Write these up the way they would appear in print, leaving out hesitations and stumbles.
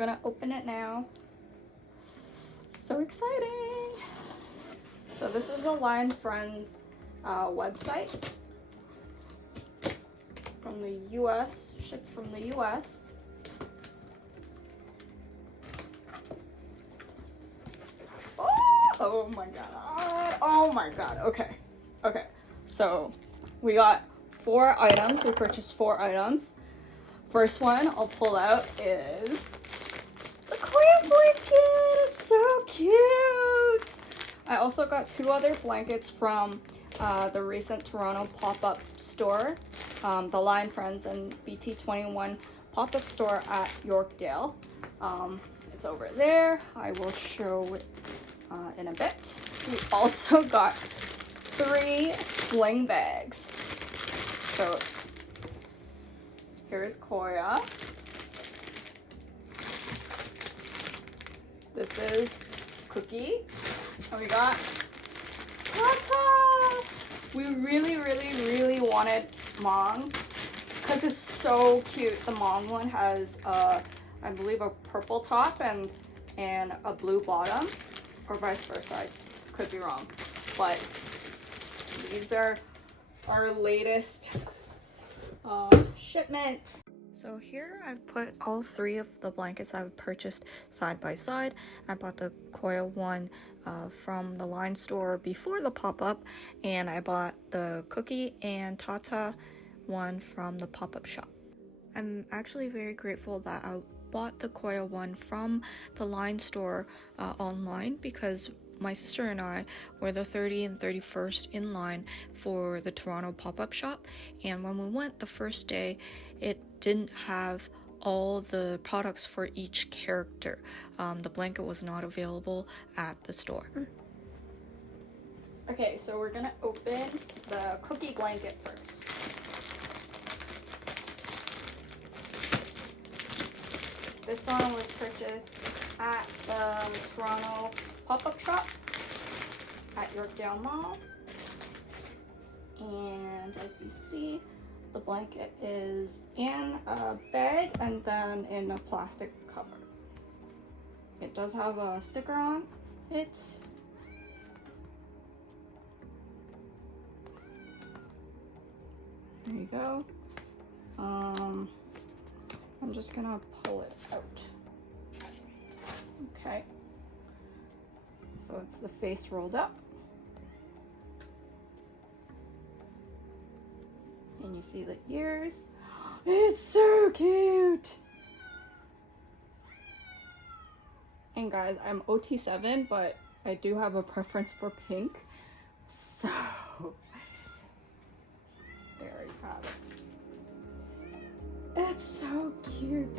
gonna open it now. So exciting! So this is the Lion Friends website from the US, shipped from the US. Oh my god. Oh my god. Okay. Okay. So we got 4 items. We purchased 4 items. First one I'll pull out is the Koya blanket. It's so cute. I also got 2 other blankets from the recent Toronto pop-up store, the Lion Friends and BT21 pop-up store at Yorkdale. It's over there. I will show it in a bit. We also got 3 sling bags. So here's Koya. This is Cookie. And we got Tata. We really wanted Mong because it's so cute. The Mong one has I believe a purple top and a blue bottom, or vice versa. I could be wrong, but these are our latest shipment. So here I've put all 3 of the blankets I've purchased side by side. I bought the Koya one from the Line store before the pop-up, and I bought the Cookie and Tata one from the pop-up shop. I'm actually very grateful that I bought the Koya one from the Line store online, because my sister and I were the 30th and 31st in line for the Toronto pop-up shop, and when we went the first day, it didn't have all the products for each character. The blanket was not available at the store. Okay, so we're gonna open the Cookie blanket first. This one was purchased at the Toronto pop-up shop at Yorkdale Mall. And as you see, the blanket is in a bag and then in a plastic cover. It does have a sticker on it. There you go. I'm just gonna pull it out. Okay. So it's the face rolled up. And you see the ears. It's so cute! And guys, I'm OT7, but I do have a preference for pink. So, there you have it. It's so cute.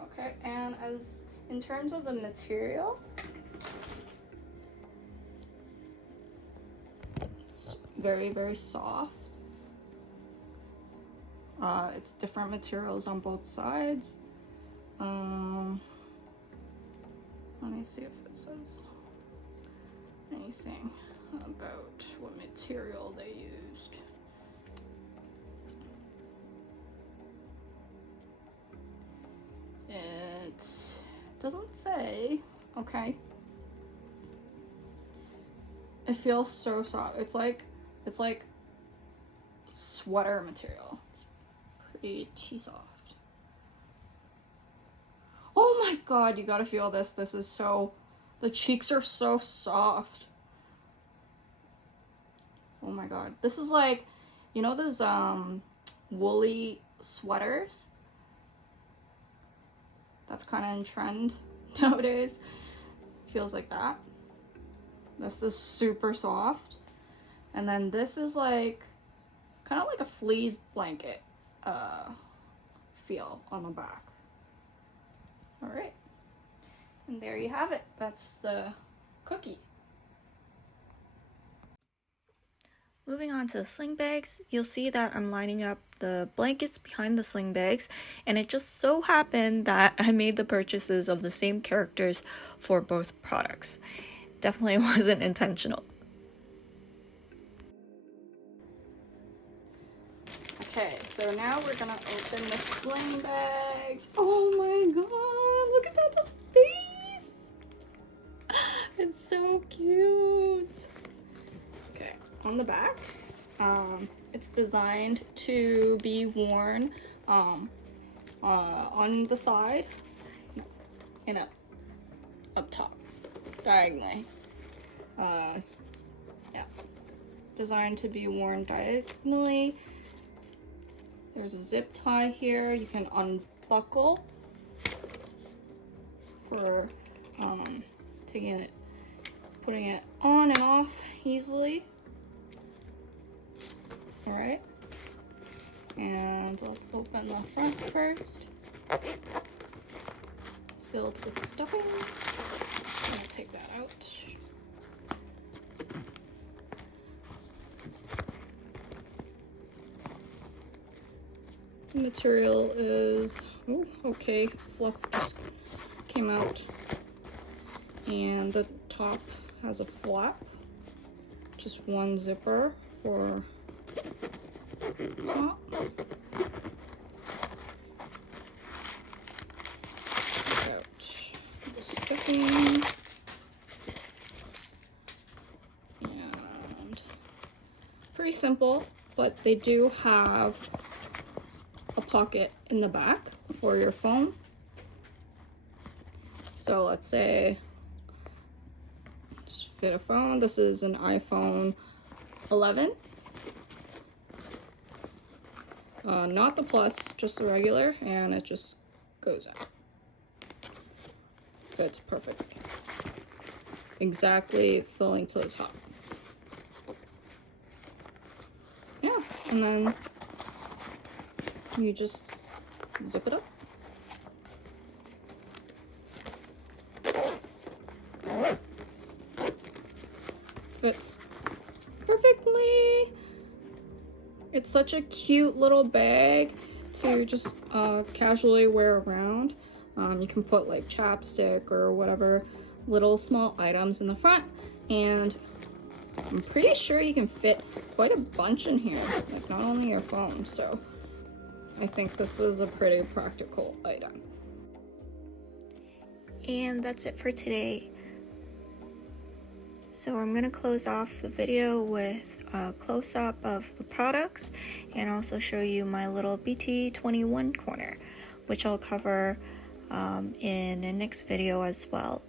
Okay, and as in terms of the material, it's very soft. It's different materials on both sides. Let me see if it says anything about what material they used. It doesn't say. Okay. It feels so soft. It's like sweater material. It's pretty soft. Oh my god, you gotta feel this. This is so, the cheeks are so soft. Oh my god. This is like, you know those woolly sweaters? That's kind of in trend nowadays. Feels like that. This is super soft. And then this is like kind of like a fleece blanket feel on the back. All right, and there you have it. That's the Cookie. Moving on to the sling bags, you'll see that I'm lining up the blankets behind the sling bags, and it just so happened that I made the purchases of the same characters for both products. Definitely wasn't intentional. Okay, so now we're gonna open the sling bags. Oh my god, look at that face! It's so cute. Okay, on the back, it's designed to be worn on the side and up top, diagonally. Yeah, designed to be worn diagonally. There's a zip tie here. You can unbuckle for putting it on and off easily. All right, and let's open the front first. Filled with stuffing. I'm gonna take that out. The material is, oh, okay, fluff just came out. And the top has a flap, just one zipper for top. Out the stuffing. And pretty simple, but they do have a pocket in the back for your phone. So let's say just fit a phone. This is an iPhone 11. Not the Plus, just the regular, and it just goes out. Fits perfectly. Exactly filling to the top. Yeah, and then you just zip it up. Fits perfectly. It's such a cute little bag to just casually wear around. You can put like chapstick or whatever little small items in the front, and I'm pretty sure you can fit quite a bunch in here, like not only your phone, so I think this is a pretty practical item. And that's it for today. So I'm going to close off the video with a close-up of the products and also show you my little BT21 corner, which I'll cover in the next video as well.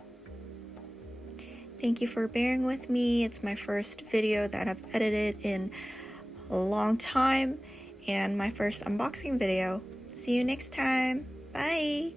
Thank you for bearing with me. It's my first video that I've edited in a long time and my first unboxing video. See you next time. Bye!